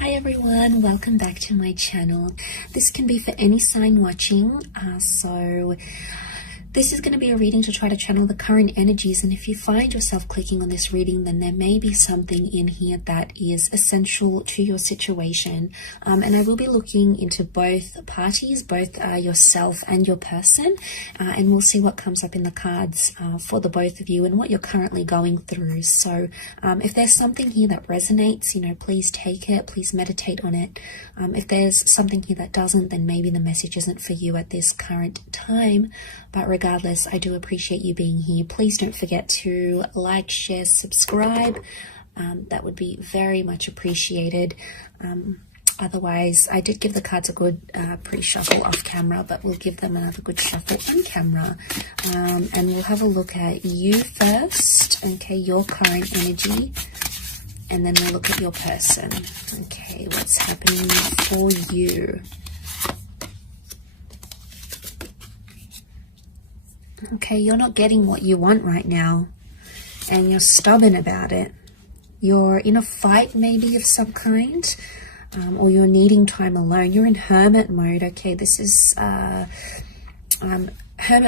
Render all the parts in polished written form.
Hi everyone, welcome back to my channel. This can be for any sign watching, so this is going to be a reading to try to channel the current energies, and if you find yourself clicking on this reading, then there may be something in here that is essential to your situation. And I will be looking into both parties, both yourself and your person, and we'll see what comes up in the cards for the both of you and what you're currently going through. So if there's something here that resonates, please take it, please meditate on it. If there's something here that doesn't, then maybe the message isn't for you at this current time. But regardless, I do appreciate you being here. Please don't forget to like, share, subscribe. That would be very much appreciated. Otherwise, I did give the cards a good pre-shuffle off camera, but we'll give them another good shuffle on camera. And we'll have a look at you first, okay, your current energy. And then we'll look at your person. Okay, what's happening for you? Okay, you're not getting what you want right now, and you're stubborn about it. You're in a fight maybe of some kind, or you're needing time alone. You're in hermit mode, okay? This is, hermit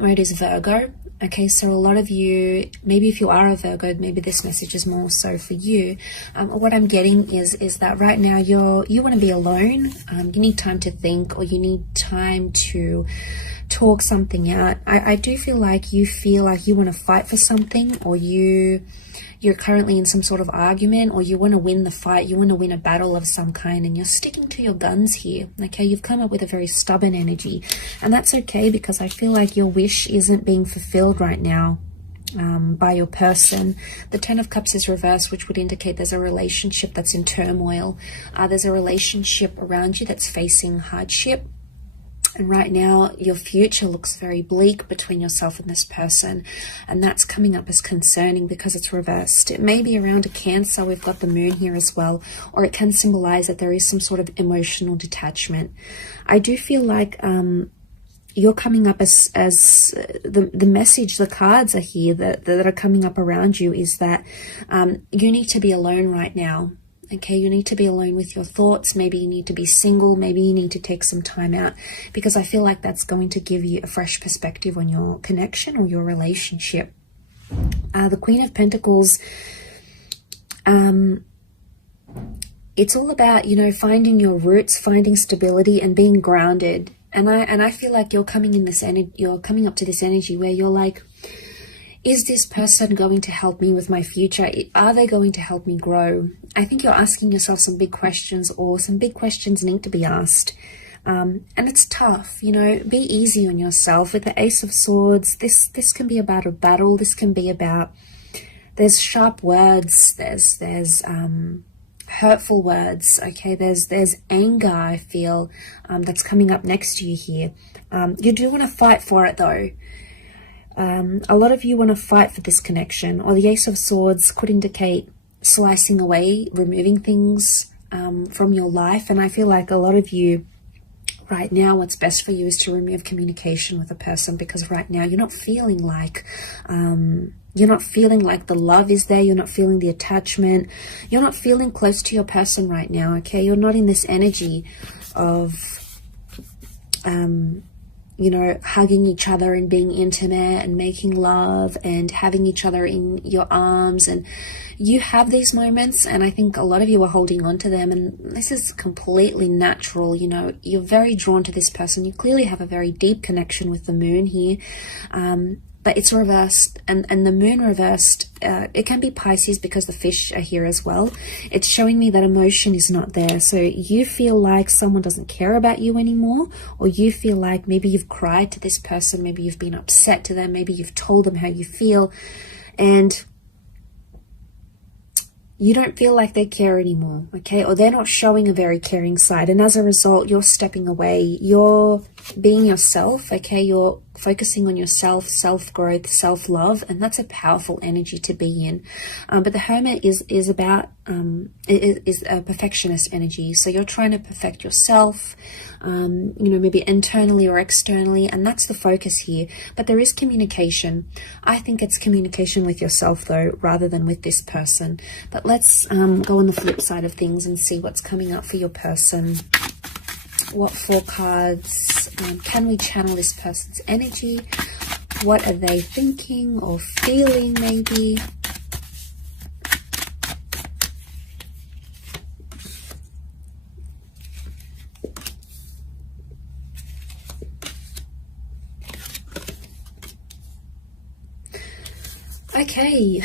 mode is Virgo, okay? So a lot of you, maybe if you are a Virgo, maybe this message is more so for you. What I'm getting is that right now you want to be alone. You need time to think, or you need time to talk something out. I do feel like you want to fight for something, or you're currently in some sort of argument, or you want to win the fight, you want to win a battle of some kind, and you're sticking to your guns here, okay? You've come up with a very stubborn energy, and that's okay, because I feel like your wish isn't being fulfilled right now by your person. The Ten of Cups is reversed, which would indicate there's a relationship that's in turmoil. There's a relationship around you that's facing hardship. And right now, your future looks very bleak between yourself and this person. And that's coming up as concerning because it's reversed. It may be around a Cancer. We've got the moon here as well. Or it can symbolize that there is some sort of emotional detachment. I do feel like you're coming up as the message, the cards are here that are coming up around you is that you need to be alone right now. Okay, you need to be alone with your thoughts. Maybe you need to be single. Maybe you need to take some time out, because I feel like that's going to give you a fresh perspective on your connection or your relationship. The Queen of Pentacles, it's all about, finding your roots, finding stability and being grounded. And I feel like you're coming up to this energy where you're like, is this person going to help me with my future? Are they going to help me grow? I think you're asking yourself some big questions, or some big questions need to be asked. And it's tough, be easy on yourself. With the Ace of Swords, this can be about a battle. This can be about, there's sharp words, there's hurtful words, okay? There's anger, I feel, that's coming up next to you here. You do want to fight for it though. A lot of you want to fight for this connection, or the Ace of Swords could indicate slicing away, removing things from your life. And I feel like a lot of you right now, what's best for you is to remove communication with a person, because right now you're not feeling like the love is there. You're not feeling the attachment. You're not feeling close to your person right now, okay? You're not in this energy of hugging each other and being intimate and making love and having each other in your arms. And you have these moments, and I think a lot of you are holding on to them, and this is completely natural. You're very drawn to this person. You clearly have a very deep connection with the moon here. But it's reversed, and the moon reversed, it can be Pisces because the fish are here as well. It's showing me that emotion is not there. So you feel like someone doesn't care about you anymore, or you feel like maybe you've cried to this person, maybe you've been upset to them, maybe you've told them how you feel, and you don't feel like they care anymore, okay? Or they're not showing a very caring side, and as a result, you're stepping away. You're being yourself, okay? You're focusing on yourself, self-growth, self-love, and that's a powerful energy to be in. But the Hermit is about is a perfectionist energy. So you're trying to perfect yourself, you know, maybe internally or externally, and that's the focus here. But there is communication. I think it's communication with yourself though, rather than with this person. But let's go on the flip side of things and see what's coming up for your person. What 4 cards can we channel this person's energy? What are they thinking or feeling maybe? Okay,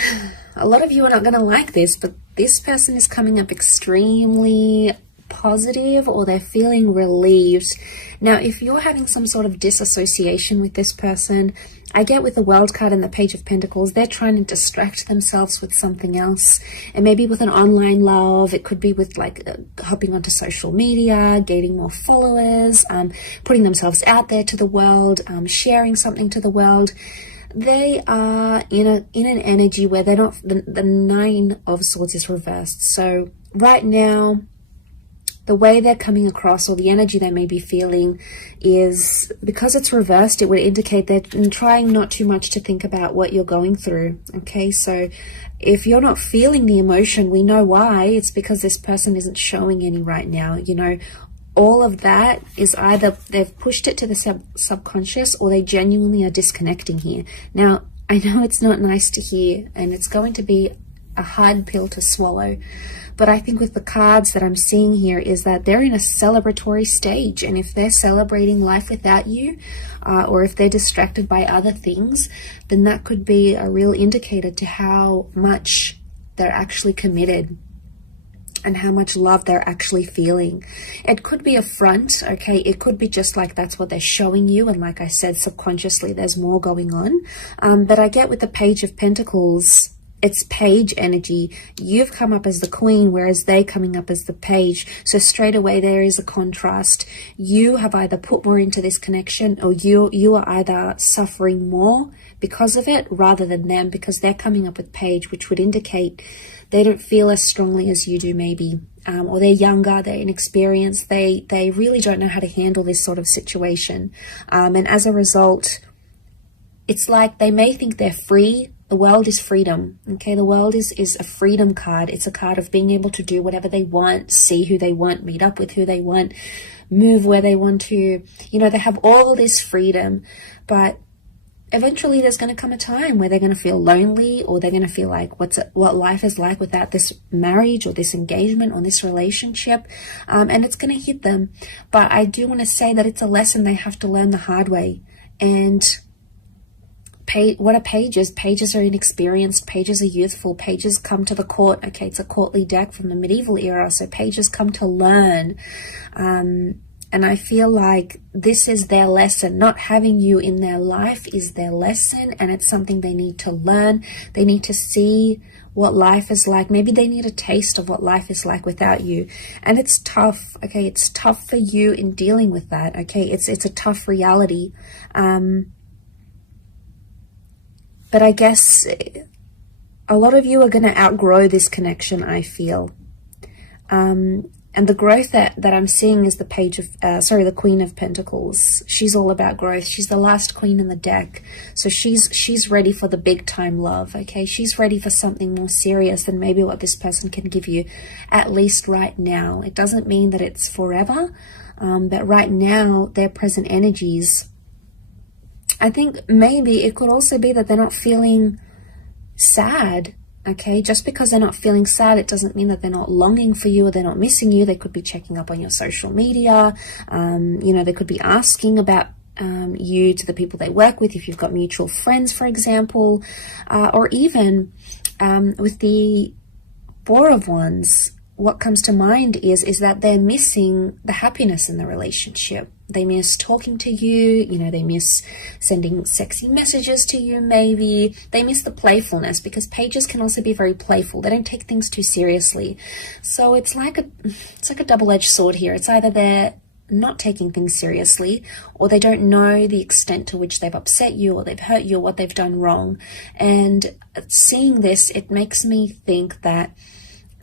a lot of you are not going to like this, but this person is coming up extremely positive, or they're feeling relieved. Now, if you're having some sort of disassociation with this person, I get with the World card and the Page of Pentacles, they're trying to distract themselves with something else. And maybe with an online love, it could be with like hopping onto social media, gaining more followers, putting themselves out there to the world, sharing something to the world. They are in an energy where they're not, the 9 of Swords is reversed. So right now, the way they're coming across, or the energy they may be feeling, is because it's reversed, it would indicate they're trying not too much to think about what you're going through. Okay, so if you're not feeling the emotion, we know why. It's because this person isn't showing any right now. You know, all of that is either they've pushed it to the subconscious, or they genuinely are disconnecting here. Now, I know it's not nice to hear, and it's going to be a hard pill to swallow, but I think with the cards that I'm seeing here is that they're in a celebratory stage, and if they're celebrating life without you, or if they're distracted by other things, then that could be a real indicator to how much they're actually committed and how much love they're actually feeling. It could be a front, okay? It could be just like that's what they're showing you, and like I said, subconsciously there's more going on. But I get with the Page of Pentacles, it's page energy. You've come up as the queen, whereas they coming up as the page. So straight away there is a contrast. You have either put more into this connection, or you are either suffering more because of it rather than them, because they're coming up with page, which would indicate they don't feel as strongly as you do maybe. Or they're younger, they're inexperienced, they really don't know how to handle this sort of situation. And as a result, it's like they may think they're free. The world is freedom, okay? The world is a freedom card. It's a card of being able to do whatever they want, see who they want, meet up with who they want, move where they want to. You know, they have all this freedom, but eventually there's going to come a time where they're going to feel lonely, or they're going to feel like what life is like without this marriage or this engagement or this relationship, and it's going to hit them. But I do want to say that it's a lesson they have to learn the hard way. And what are pages? Pages are inexperienced, pages are youthful, pages come to the court. Okay, it's a courtly deck from the medieval era, so pages come to learn. And I feel like this is their lesson. Not having you in their life is their lesson, and it's something they need to learn. They need to see what life is like. Maybe they need a taste of what life is like without you. And it's tough, okay? It's tough for you in dealing with that, okay? It's a tough reality. But I guess a lot of you are going to outgrow this connection, I feel. And the growth that I'm seeing is the the Queen of Pentacles. She's all about growth. She's the last queen in the deck. So she's ready for the big time love, okay? She's ready for something more serious than maybe what this person can give you, at least right now. It doesn't mean that it's forever, but right now, their present energies, I think maybe it could also be that they're not feeling sad, okay? Just because they're not feeling sad, it doesn't mean that they're not longing for you or they're not missing you. They could be checking up on your social media. You know, they could be asking about you to the people they work with, if you've got mutual friends, for example. Or even with the Four of Wands, what comes to mind is that they're missing the happiness in the relationship. They miss talking to you, you know, they miss sending sexy messages to you maybe. They miss the playfulness, because pages can also be very playful. They don't take things too seriously. So it's like a double-edged sword here. It's either they're not taking things seriously, or they don't know the extent to which they've upset you or they've hurt you or what they've done wrong. And seeing this, it makes me think that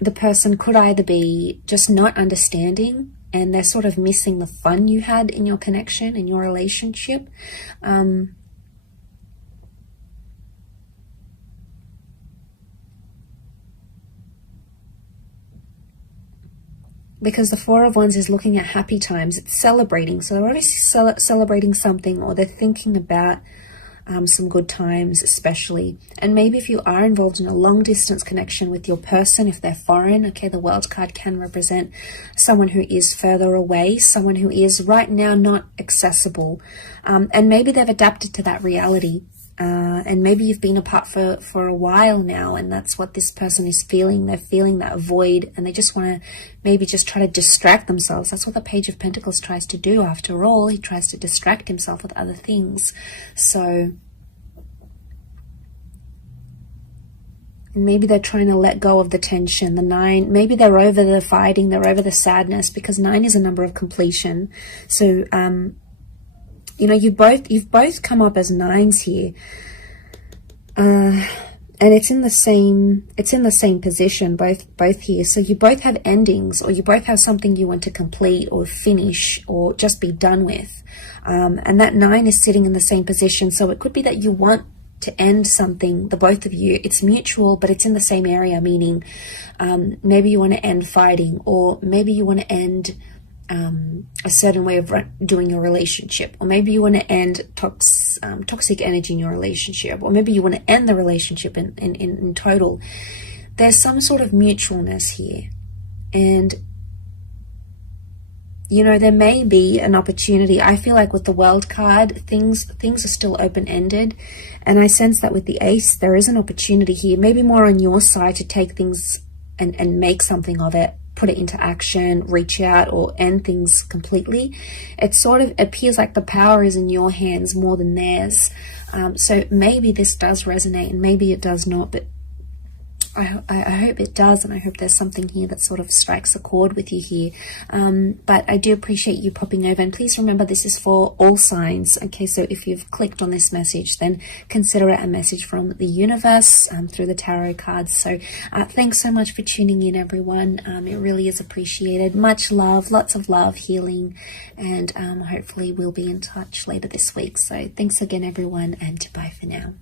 the person could either be just not understanding and they're sort of missing the fun you had in your connection, in your relationship. Because the Four of Wands is looking at happy times. It's celebrating. So they're obviously celebrating something, or they're thinking about some good times especially. And maybe if you are involved in a long distance connection with your person, if they're foreign, okay, the World card can represent someone who is further away, someone who is right now not accessible. And maybe they've adapted to that reality. And maybe you've been apart for a while now, and that's what this person is feeling. They're feeling that void, and they just want to maybe just try to distract themselves. That's what the Page of Pentacles tries to do. After all, he tries to distract himself with other things. So maybe they're trying to let go of the tension. The 9, maybe they're over the fighting, they're over the sadness, because 9 is a number of completion. So you know, you've both come up as 9s here, and it's in the same position, both here. So you both have endings, or you both have something you want to complete or finish or just be done with, and that 9 is sitting in the same position. So it could be that you want to end something, the both of you. It's mutual, but it's in the same area, meaning maybe you want to end fighting, or maybe you want to end a certain way of doing your relationship, or maybe you want to end toxic energy in your relationship, or maybe you want to end the relationship in total. There's some sort of mutualness here, and you know, there may be an opportunity. I feel like with the World card, things are still open-ended, and I sense that with the Ace, there is an opportunity here, maybe more on your side, to take things and make something of it, put it into action, reach out, or end things completely. It sort of appears like the power is in your hands more than theirs. So maybe this does resonate, and maybe it does not, but I hope it does, and I hope there's something here that sort of strikes a chord with you here. But I do appreciate you popping over, and please remember this is for all signs. Okay, so if you've clicked on this message, then consider it a message from the universe through the tarot cards. So thanks so much for tuning in, everyone. It really is appreciated. Much love, lots of love, healing, and hopefully we'll be in touch later this week. So thanks again, everyone, and bye for now.